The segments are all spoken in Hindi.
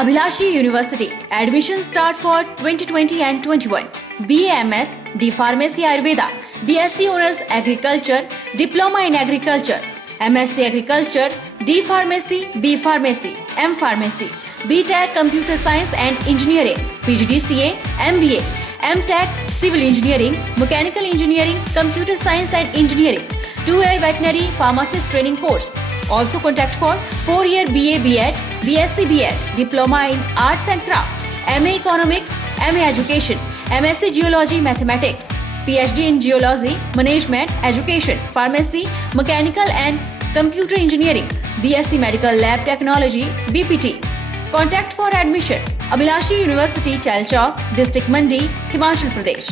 Abhilashi University. Admission start for 2020 and 21. BAMS, D Pharmacy Ayurveda, BSc Honors Agriculture, Diploma in Agriculture, MSc Agriculture, D Pharmacy, B Pharmacy, M Pharmacy, BTech Computer Science and Engineering, PGDCA, MBA, MTech Civil Engineering, Mechanical Engineering, Computer Science and Engineering, 2-year Veterinary Pharmacist Training Course. Also contact for 4-year BA BEd, BSc BEd, Diploma in Arts and Craft, MA Economics, MA Education, MSc Geology Mathematics, PhD in Geology, Management, Education, Pharmacy, Mechanical and Computer Engineering, BSc Medical Lab Technology, BPT. Contact for admission. Abhilashi University, Chalchawk, District Mandi, Himachal Pradesh.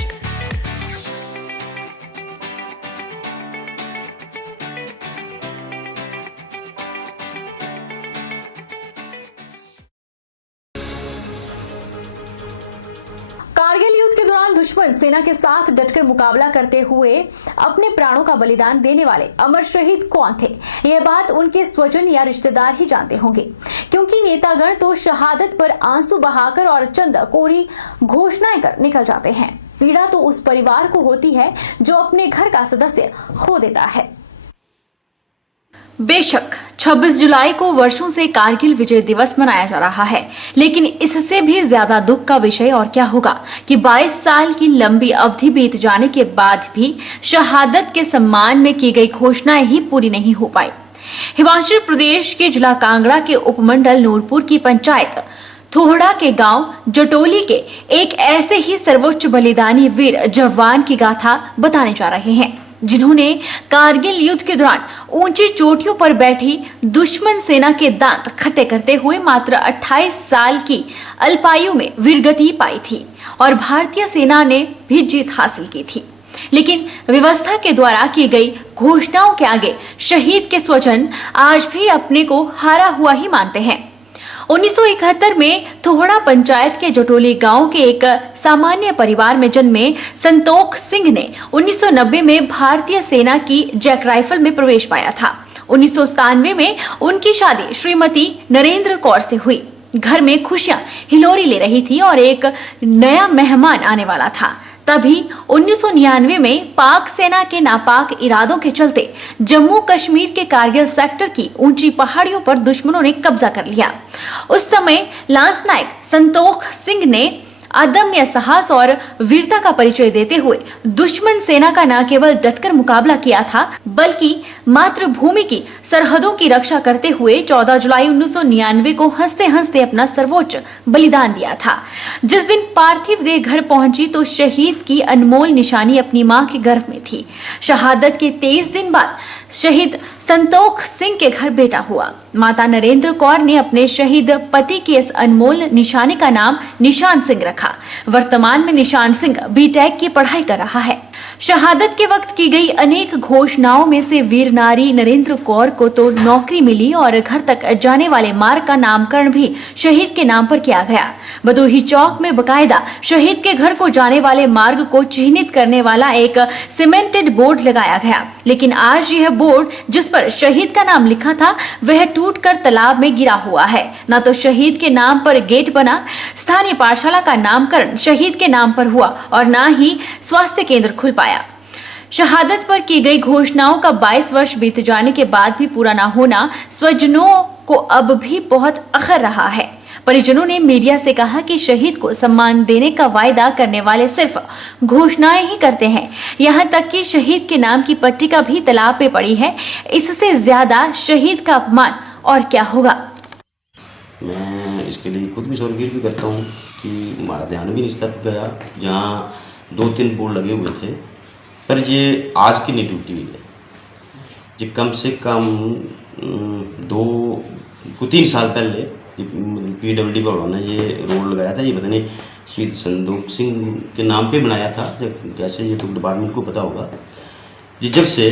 Kargil युद्ध के दौरान दुश्मन सेना के साथ डटकर मुकाबला करते हुए अपने प्राणों का बलिदान देने वाले अमर शहीद कौन थे, यह बात उनके स्वजन या रिश्तेदार ही जानते होंगे, क्योंकि नेतागण तो शहादत पर आंसू बहाकर और चंद कोरी घोषणाएं कर निकल जाते हैं। पीड़ा तो उस परिवार को होती है जो अपने घर का सदस्य खो देता है। बेशक 26 जुलाई को वर्षों से कारगिल विजय दिवस मनाया जा रहा है, लेकिन इससे भी ज्यादा दुख का विषय और क्या होगा कि 22 साल की लंबी अवधि बीत जाने के बाद भी शहादत के सम्मान में की गई घोषणाएं ही पूरी नहीं हो पाई। हिमाचल प्रदेश के जिला कांगड़ा के उपमंडल नूरपुर की पंचायत थोहड़ा के गांव जटोली के एक ऐसे ही सर्वोच्च बलिदानी वीर जवान की गाथा बताने जा रहे हैं, जिन्होंने कारगिल युद्ध के दौरान ऊंची चोटियों पर बैठी दुश्मन सेना के दांत खट्टे करते हुए मात्र 28 साल की अल्पायु में वीरगति पाई थी और भारतीय सेना ने भी जीत हासिल की थी। लेकिन व्यवस्था के द्वारा की गई घोषणाओं के आगे शहीद के स्वजन आज भी अपने को हारा हुआ ही मानते हैं। 1971 में थोहड़ा पंचायत के जटोली गांव के एक सामान्य परिवार में जन्मे संतोख सिंह ने 1990 में भारतीय सेना की जैक राइफल में प्रवेश पाया था। 1997 में उनकी शादी श्रीमती नरेंद्र कौर से हुई। घर में खुशियां हिलोरी ले रही थी और एक नया मेहमान आने वाला था। तभी 1999 में पाक सेना के नापाक इरादों के चलते जम्मू कश्मीर के कारगिल सेक्टर की ऊंची पहाड़ियों पर दुश्मनों ने कब्जा कर लिया। उस समय लांस नायक संतोख सिंह ने अदम्य साहस और वीरता का परिचय देते हुए दुश्मन सेना का न केवल डटकर मुकाबला किया था, बल्कि मातृभूमि की सरहदों की रक्षा करते हुए 14 जुलाई 1999 को हंसते हंसते अपना सर्वोच्च बलिदान दिया था। जिस दिन पार्थिव देह घर पहुंची तो शहीद की अनमोल निशानी अपनी मां के गर्भ में थी। शहादत के 23 दिन बाद शहीद संतोख सिंह के घर बेटा हुआ। माता नरेंद्र कौर ने अपने शहीद पति की इस अनमोल निशानी का नाम निशान सिंह रखा। वर्तमान में निशान सिंह बीटेक की पढ़ाई कर रहा है। शहादत के वक्त की गई अनेक घोषणाओं में से वीर नारी नरेंद्र कौर को तो नौकरी मिली और घर तक जाने वाले मार्ग का नामकरण भी शहीद के नाम पर किया गया। भदोही चौक में बकायदा शहीद के घर को जाने वाले मार्ग को चिन्हित करने वाला एक सीमेंटेड बोर्ड लगाया गया, लेकिन आज यह बोर्ड जिस पर शहीद का नाम लिखा था वह टूटकर तालाब में गिरा हुआ है। न तो शहीद के नाम पर गेट बना, स्थानीय पाठशाला का नामकरण शहीद के नाम पर हुआ और न ही स्वास्थ्य केंद्र खुल पाया। शहादत पर की गई घोषणाओं का 22 वर्ष बीत जाने के बाद भी पूरा न होना स्वजनों को अब भी बहुत अखर रहा है। परिजनों ने मीडिया से कहा कि शहीद को सम्मान देने का वायदा करने वाले सिर्फ घोषणाएं ही करते हैं, यहाँ तक कि शहीद के नाम की पट्टिका भी तालाब पे पड़ी है। इससे ज्यादा शहीद का अपमान और क्या होगा। मैं इसके लिए खुद भी शर्मिंदा भी करता हूँ कि हमारा ध्यान भी इस तरफ गया जहाँ 2-3 बोर्ड लगे हुए थे, पर ये आज की नहीं टूटी हुई है। ये कम से कम 2-3 साल पहले PWD पर उन्होंने ये रोड लगाया था। ये पता नहीं शहीद संतोख सिंह के नाम पे बनाया था, कैसे ये तो डिपार्टमेंट को पता होगा। ये जब से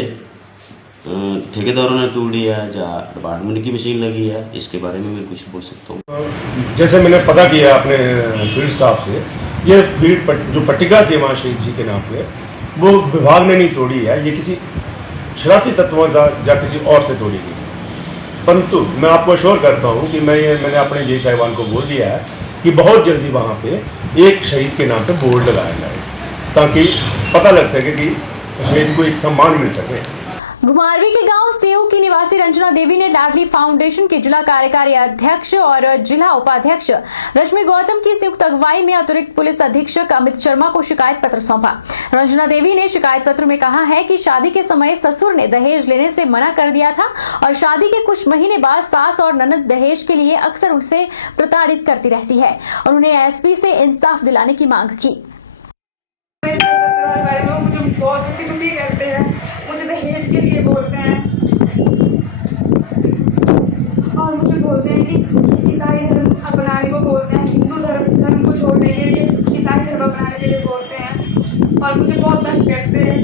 ठेकेदारों ने तोड़ दिया या डिपार्टमेंट की मशीन लगी है, इसके बारे में मैं कुछ बोल सकता हूँ। जैसे मैंने पता किया अपने फील्ड स्टाफ से, ये फील्ड जो पट्टिका थी वहाँ शहीद जी के नाम पे, वो विभाग ने नहीं तोड़ी है, ये किसी शरारती तत्वों या किसी और से तोड़ी गई है। परंतु मैं आपको अश्योर करता हूँ कि मैंने अपने जे साहिबान को बोल दिया है कि बहुत जल्दी वहाँ पे एक शहीद के नाम पे बोर्ड लगाया जाए, ताकि पता लग सके कि शहीद को एक सम्मान मिल सके। घुमारवी के गांव सेऊ की निवासी रंजना देवी ने लाडली फाउंडेशन के जिला कार्यकारी अध्यक्ष और जिला उपाध्यक्ष रश्मि गौतम की संयुक्त अगुवाई में अतिरिक्त पुलिस अधीक्षक अमित शर्मा को शिकायत पत्र सौंपा। रंजना देवी ने शिकायत पत्र में कहा है कि शादी के समय ससुर ने दहेज लेने से मना कर दिया था और शादी के कुछ महीने बाद सास और ननद दहेज के लिए अक्सर उनसे प्रताड़ित करती रहती है। उन्होंने एसपी से इंसाफ दिलाने की मांग की। बहुत दुखी करते हैं, मुझे दहेज के लिए बोलते हैं और मुझे बोलते हैं कि ईसाई धर्म अपनाने को बोलते हैं, हिंदू धर्म को छोड़ने के लिए ईसाई धर्म अपनाने के लिए बोलते हैं और मुझे बहुत तंग करते हैं।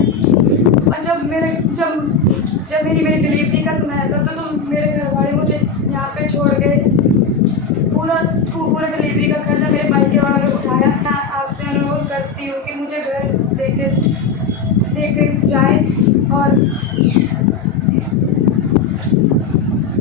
और जब मेरी डिलीवरी का समय था तो मेरे घर वाले मुझे यहाँ पे छोड़ गए। पूरा डिलीवरी का खर्चा मेरे मायके वालों ने उठाया। मैं आपसे अनुरोध करती हूँ कि मुझे घर लेके जाए और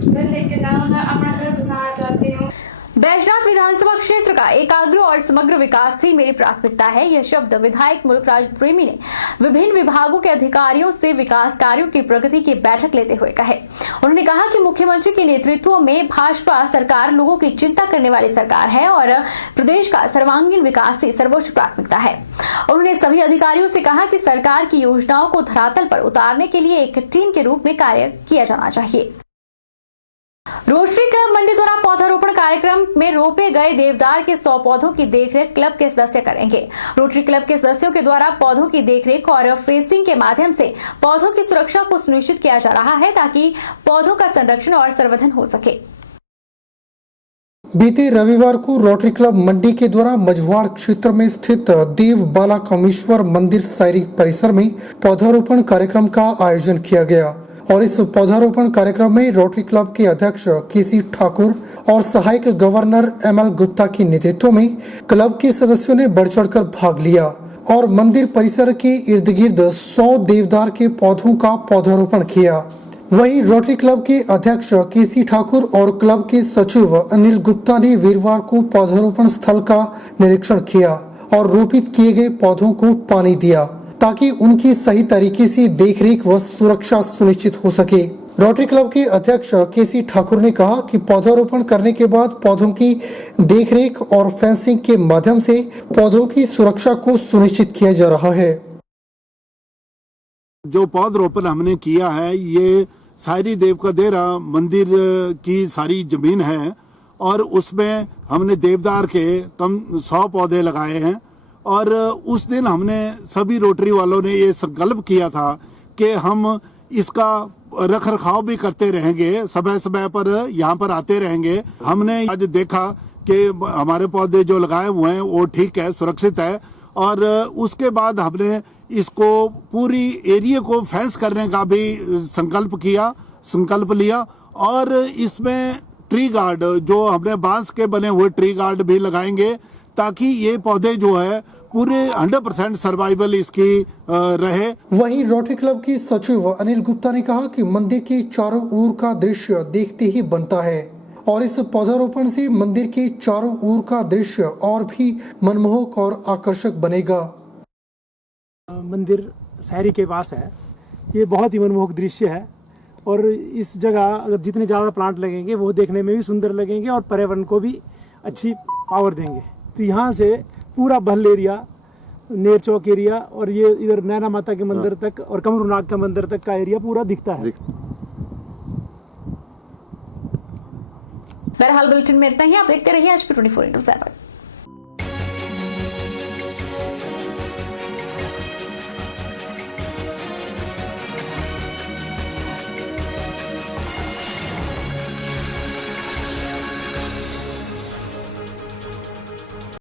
घर लेके जाओ। मैं अपना घर बसाना चाहती हूँ। बैजनाथ विधानसभा क्षेत्र का एकाग्र और समग्र विकास ही मेरी प्राथमिकता है। यह शब्द विधायक मुल्कराज प्रेमी ने विभिन्न विभागों के अधिकारियों से विकास कार्यों की प्रगति की बैठक लेते हुए कहे। उन्होंने कहा कि मुख्यमंत्री के नेतृत्व में भाजपा सरकार लोगों की चिंता करने वाली सरकार है और प्रदेश का सर्वांगीण विकास ही सर्वोच्च प्राथमिकता है। उन्होंने सभी अधिकारियों से कहा कि सरकार की योजनाओं को धरातल पर उतारने के लिए एक टीम के रूप में कार्य किया जाना चाहिए। रोटरी क्लब मंडी द्वारा पौधारोपण कार्यक्रम में रोपे गए देवदार के 100 पौधों की देखरेख क्लब के सदस्य करेंगे। रोटरी क्लब के सदस्यों के द्वारा पौधों की देखरेख और फेंसिंग के माध्यम से पौधों की सुरक्षा को सुनिश्चित किया जा रहा है ताकि पौधों का संरक्षण और संवर्धन हो सके। बीते रविवार को रोटरी क्लब मंडी के द्वारा मझवाड़ क्षेत्र में स्थित देव बाला कामेश्वर मंदिर शायरी परिसर में पौधारोपण कार्यक्रम का आयोजन किया गया और इस पौधारोपण कार्यक्रम में रोटरी क्लब के अध्यक्ष केसी ठाकुर और सहायक गवर्नर एमएल गुप्ता के नेतृत्व में क्लब के सदस्यों ने बढ़ चढ़कर भाग लिया और मंदिर परिसर के इर्द गिर्द 100 देवदार के पौधों का पौधारोपण किया। वहीं रोटरी क्लब के अध्यक्ष केसी ठाकुर और क्लब के सचिव अनिल गुप्ता ने वीरवार को पौधारोपण स्थल का निरीक्षण किया और रोपित किए गए पौधों को पानी दिया ताकि उनकी सही तरीके से देखरेख व सुरक्षा सुनिश्चित हो सके। रोटरी क्लब के अध्यक्ष केसी ठाकुर ने कहा कि पौधारोपण करने के बाद पौधों की देखरेख और फेंसिंग के माध्यम से पौधों की सुरक्षा को सुनिश्चित किया जा रहा है। जो पौधरोपण हमने किया है ये शायरी देव का देरा मंदिर की सारी जमीन है और उसमें हमने देवदार के कम 100 पौधे लगाए हैं और उस दिन हमने सभी रोटरी वालों ने ये संकल्प किया था कि हम इसका रख रखाव भी करते रहेंगे, समय समय पर यहाँ पर आते रहेंगे। हमने आज देखा कि हमारे पौधे जो लगाए हुए हैं वो ठीक है, सुरक्षित है और उसके बाद हमने इसको पूरी एरिया को फेंस करने का भी संकल्प लिया और इसमें ट्री गार्ड जो हमने बांस के बने हुए ट्री गार्ड भी लगाएंगे ताकि ये पौधे जो है पूरे 100% सर्वाइवल इसकी रहे। वहीं रोटरी क्लब के सचिव अनिल गुप्ता ने कहा कि मंदिर के चारों ओर का दृश्य देखते ही बनता है और इस पौधारोपण से मंदिर के चारों ओर का दृश्य और भी मनमोहक और आकर्षक बनेगा। मंदिर शायरी के पास है, ये बहुत ही मनमोहक दृश्य है और इस जगह अगर जितने ज़्यादा प्लांट लगेंगे वो देखने में भी सुंदर लगेंगे और पर्यावरण को भी अच्छी पावर देंगे। तो यहाँ से पूरा बहल एरिया, नेर चौक एरिया और ये इधर नैना माता के मंदिर तक और कमरूनाथ का मंदिर तक का एरिया पूरा दिखता है। बहरहाल बुलेटिन में इतना ही। आप देखते रहिए आज 24/7।